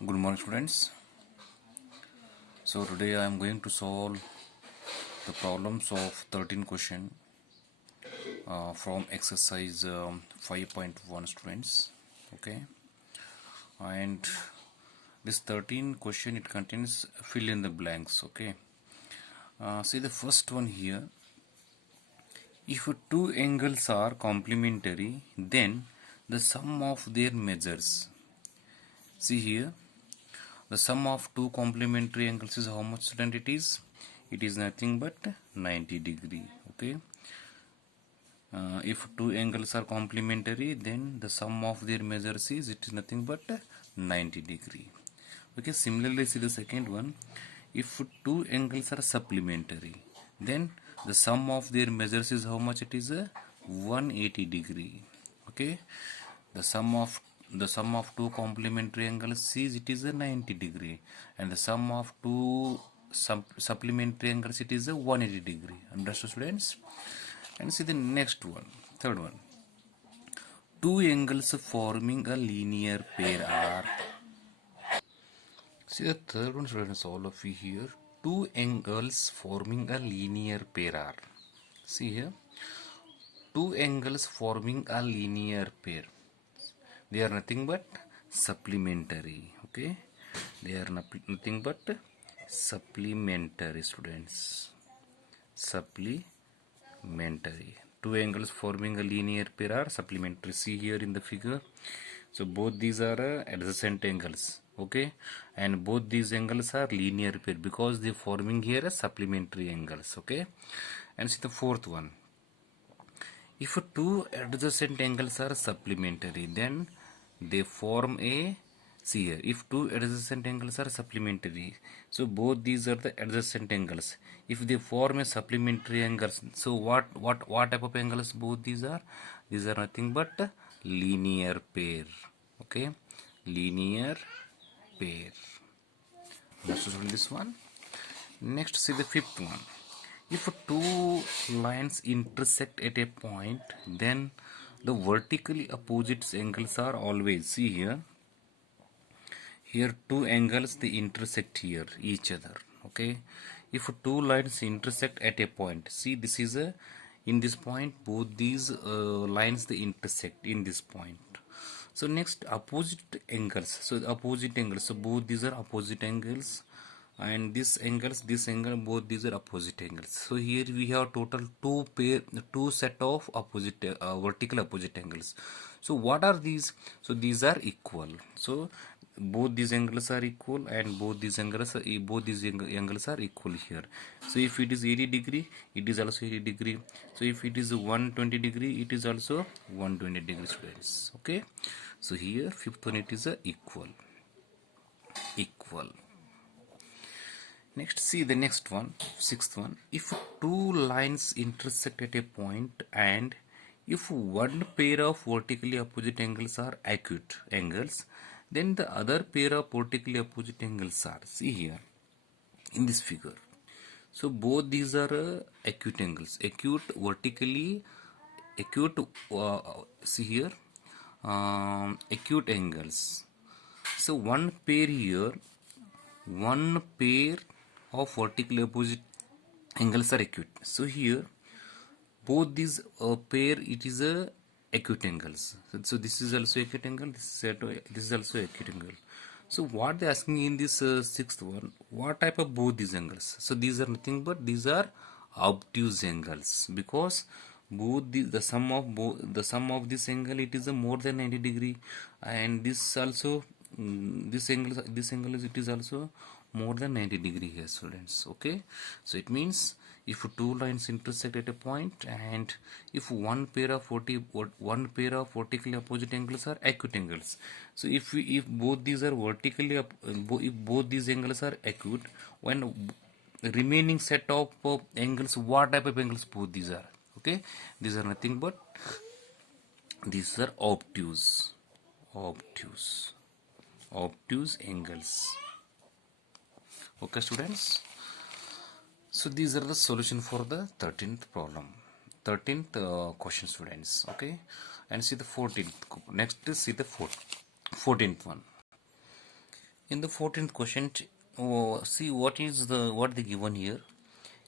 Good morning, students. So today I am going to solve the problems of 13 question from exercise 5.1 students. Okay, and this 13 question, it contains fill in the blanks. Okay, see the first one here. If two angles are complementary, then the sum of their measures. See here, the sum of two complementary angles is how much, student? It is nothing but 90 degree. Okay, if two angles are complementary, then the sum of their measures is, it is nothing but 90 degree. Okay, similarly see the second one. If two angles are supplementary, then the sum of their measures is how much? It is 180 degree. Okay, the sum of two complementary angles is, it is a 90 degree, and the sum of two supplementary angles, it is a 180 degree. Understood, students? And see the next one, third one. Two angles forming a linear pair are. See the third one, students, all of you here. Two angles forming a linear pair are. See here. Two angles forming a linear pair. They are nothing but supplementary. Okay. They are nothing but supplementary, students. Supplementary. Two angles forming a linear pair are supplementary. See here in the figure. So both these are adjacent angles. Okay, and both these angles are linear pair because they forming here a supplementary angles. Okay, and see the fourth one. If two adjacent angles are supplementary, then they form a, see here, if two adjacent angles are supplementary, so both these are the adjacent angles. If they form a supplementary angles, so what type of angles both these are? These are nothing but linear pair. Okay, linear pair. Understood this one? Next, see the fifth one. If two lines intersect at a point, then the vertically opposite angles are always, see here, two angles, they intersect here each other. Okay, if two lines intersect at a point, see this is a, in this point both these lines, they intersect in this point. So next, opposite angles. So opposite angles, so both these are opposite angles, and this angle, both these are opposite angles. So here we have total two set of opposite vertical opposite angles. So what are these? So these are equal. So both these angles are equal, and both these angles are equal here. So if it is 80 degree, it is also 80 degree. So if it is 120 degree, it is also 120 degree, students. Okay, so here fifth one, it is a equal. Next, see the next one, sixth one. If two lines intersect at a point, and if one pair of vertically opposite angles are acute angles, then the other pair of vertically opposite angles are, see here in this figure. So both these are acute angles, see here, acute angles. So one pair here, one pair of vertically opposite angles are acute. So here both these pair, it is a acute angles. So this is also acute angle, this is also acute angle. So what they are asking in this sixth one, what type of both these angles? So these are nothing but these are obtuse angles, because both the sum of this angle, it is a more than 90 degree, and this also this angle is, it is also more than 90 degree here, students. Okay, so it means if two lines intersect at a point, and if one pair of vertically opposite angles are acute angles. So if both these are vertically if both these angles are acute, when remaining set of angles, what type of angles both these are? Okay, these are nothing but these are obtuse angles. Okay, students, so these are the solution for the 13th problem, 13th question, students. Okay, and see the 14th. Next is see the 14th one. In the 14th question, see what they given here.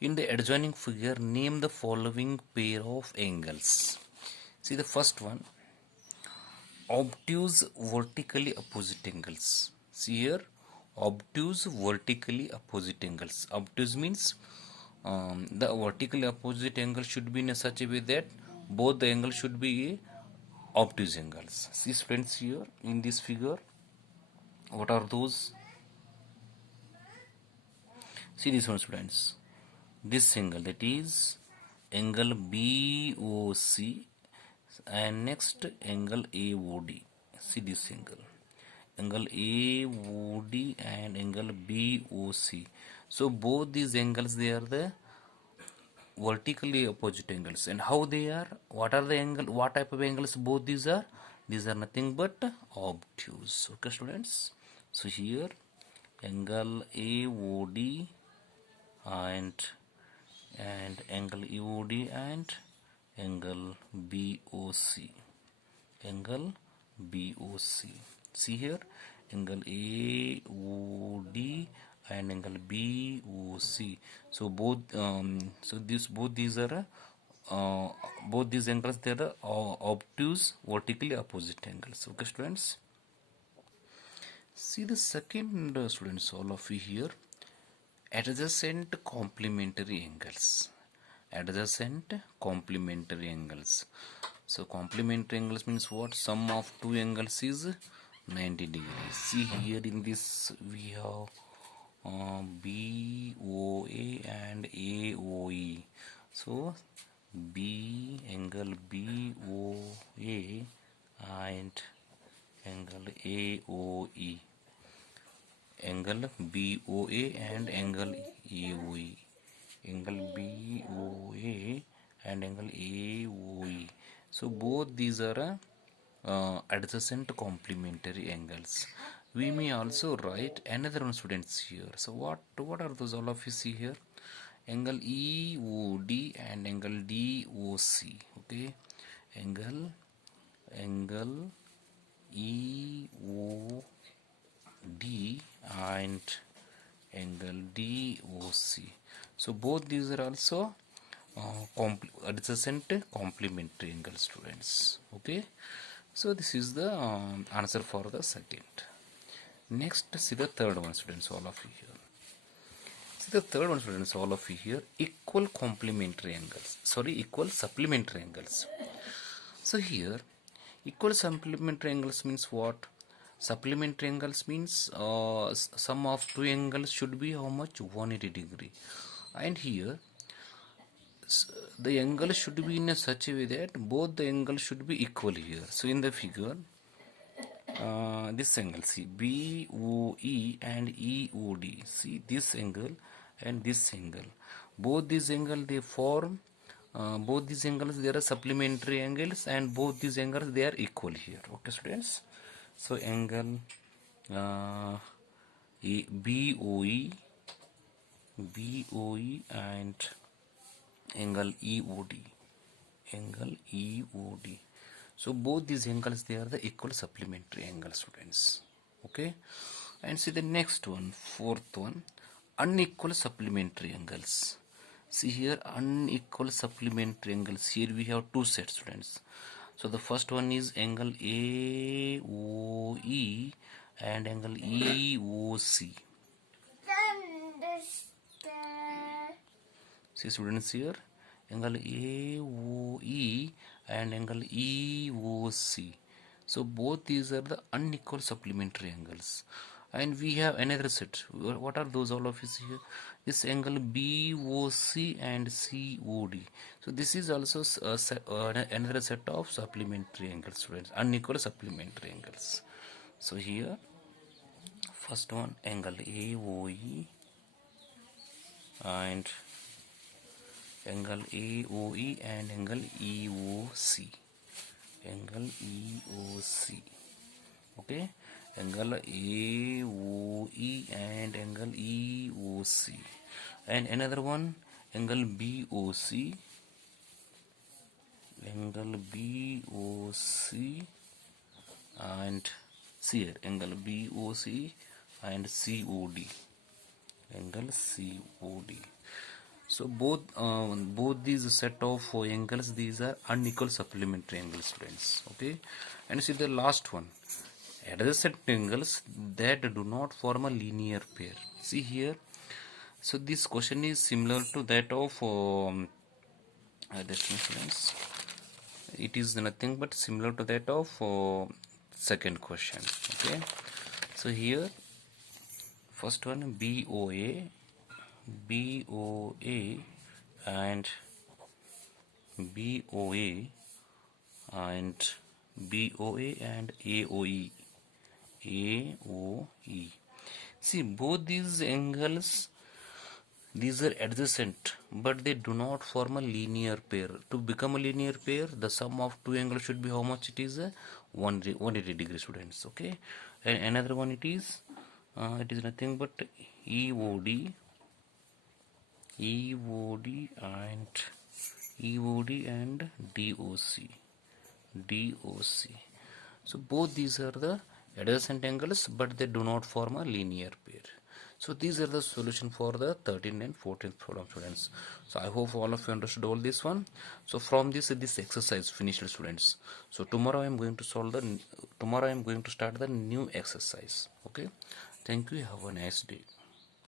In the adjoining figure, name the following pair of angles. See the first one, obtuse vertically opposite angles. See here, obtuse vertically opposite angles. Obtuse means the vertically opposite angle should be in such a way that both the angles should be obtuse angles. See friends, here in this figure, what are those? See this one, students. This angle, that is angle BOC, and next angle AOD. See this angle AOD and angle BOC. So both these angles, they are the vertically opposite angles. And how they are? What are the angle? What type of angles both these are? These are nothing but obtuse. Okay, students. So here angle AOD and angle EOD and angle BOC. Angle BOC. See here, angle AOD and angle BOC. So both both these are both these angles, they are obtuse vertically opposite angles. Okay, students. See the second, students, all of you here, adjacent complementary angles. Adjacent complementary angles. So complementary angles means what? Sum of two angles is 90 degrees. See here in this we have BOA and AOE. So angle BOA and angle AOE. Angle BOA and angle AOE. Angle BOA and angle AOE. So both these are adjacent complementary angles. We may also write another one, students, here. So what are those? All of you see here, angle EOD and angle DOC. Okay, angle EOD and angle DOC. So both these are also adjacent complementary angles, students. Okay, so this is the answer for the second. Next, see the third one, students, all of you here. See the third one, students, all of you here, equal complementary angles. Sorry, equal supplementary angles. So here, equal supplementary angles means what? Supplementary angles means sum of two angles should be how much? 180 degree. And here the angle should be in a such a way that both the angles should be equal here. So in the figure, this angle, see BOE and EOD. See this angle and this angle. Both these angles, they form. Both these angles, they are supplementary angles, and both these angles, they are equal here. Okay, students. So angle BOE and angle EOD. So both these angles, they are the equal supplementary angles, students. Okay, and see the next one, fourth one, unequal supplementary angles. See here, unequal supplementary angles. Here we have two sets, students. So the first one is angle AOE and angle EOC. See, students, here angle AOE and angle EOC. So both these are the unequal supplementary angles. And we have another set. What are those? All of you see here, this angle BOC and COD. So this is also another set of supplementary angles, students, unequal supplementary angles. So here, first one, angle AOE and angle AOE and angle EOC. Angle EOC. Okay, angle AOE and angle EOC. And another one, angle BOC. Angle BOC and see here, angle BOC and COD, angle COD. So both these set of angles, these are unequal supplementary angles, students. Okay, and see the last one, adjacent angles that do not form a linear pair. See here. So this question is similar to that of students. It is nothing but similar to that of second question. Okay, so here first one, BOA and BOA and BOA and AOE. See, both these angles, these are adjacent, but they do not form a linear pair. To become a linear pair, the sum of two angles should be how much? It is 180 degree, students. Okay, and another one, it is nothing but EOD, EOD and DOC. So both these are the adjacent angles, but they do not form a linear pair. So these are the solution for the 13th and 14th problem, students. So I hope all of you understood all this one. So from this exercise finished, students. So tomorrow I am going to start the new exercise. Okay. Thank you. Have a nice day.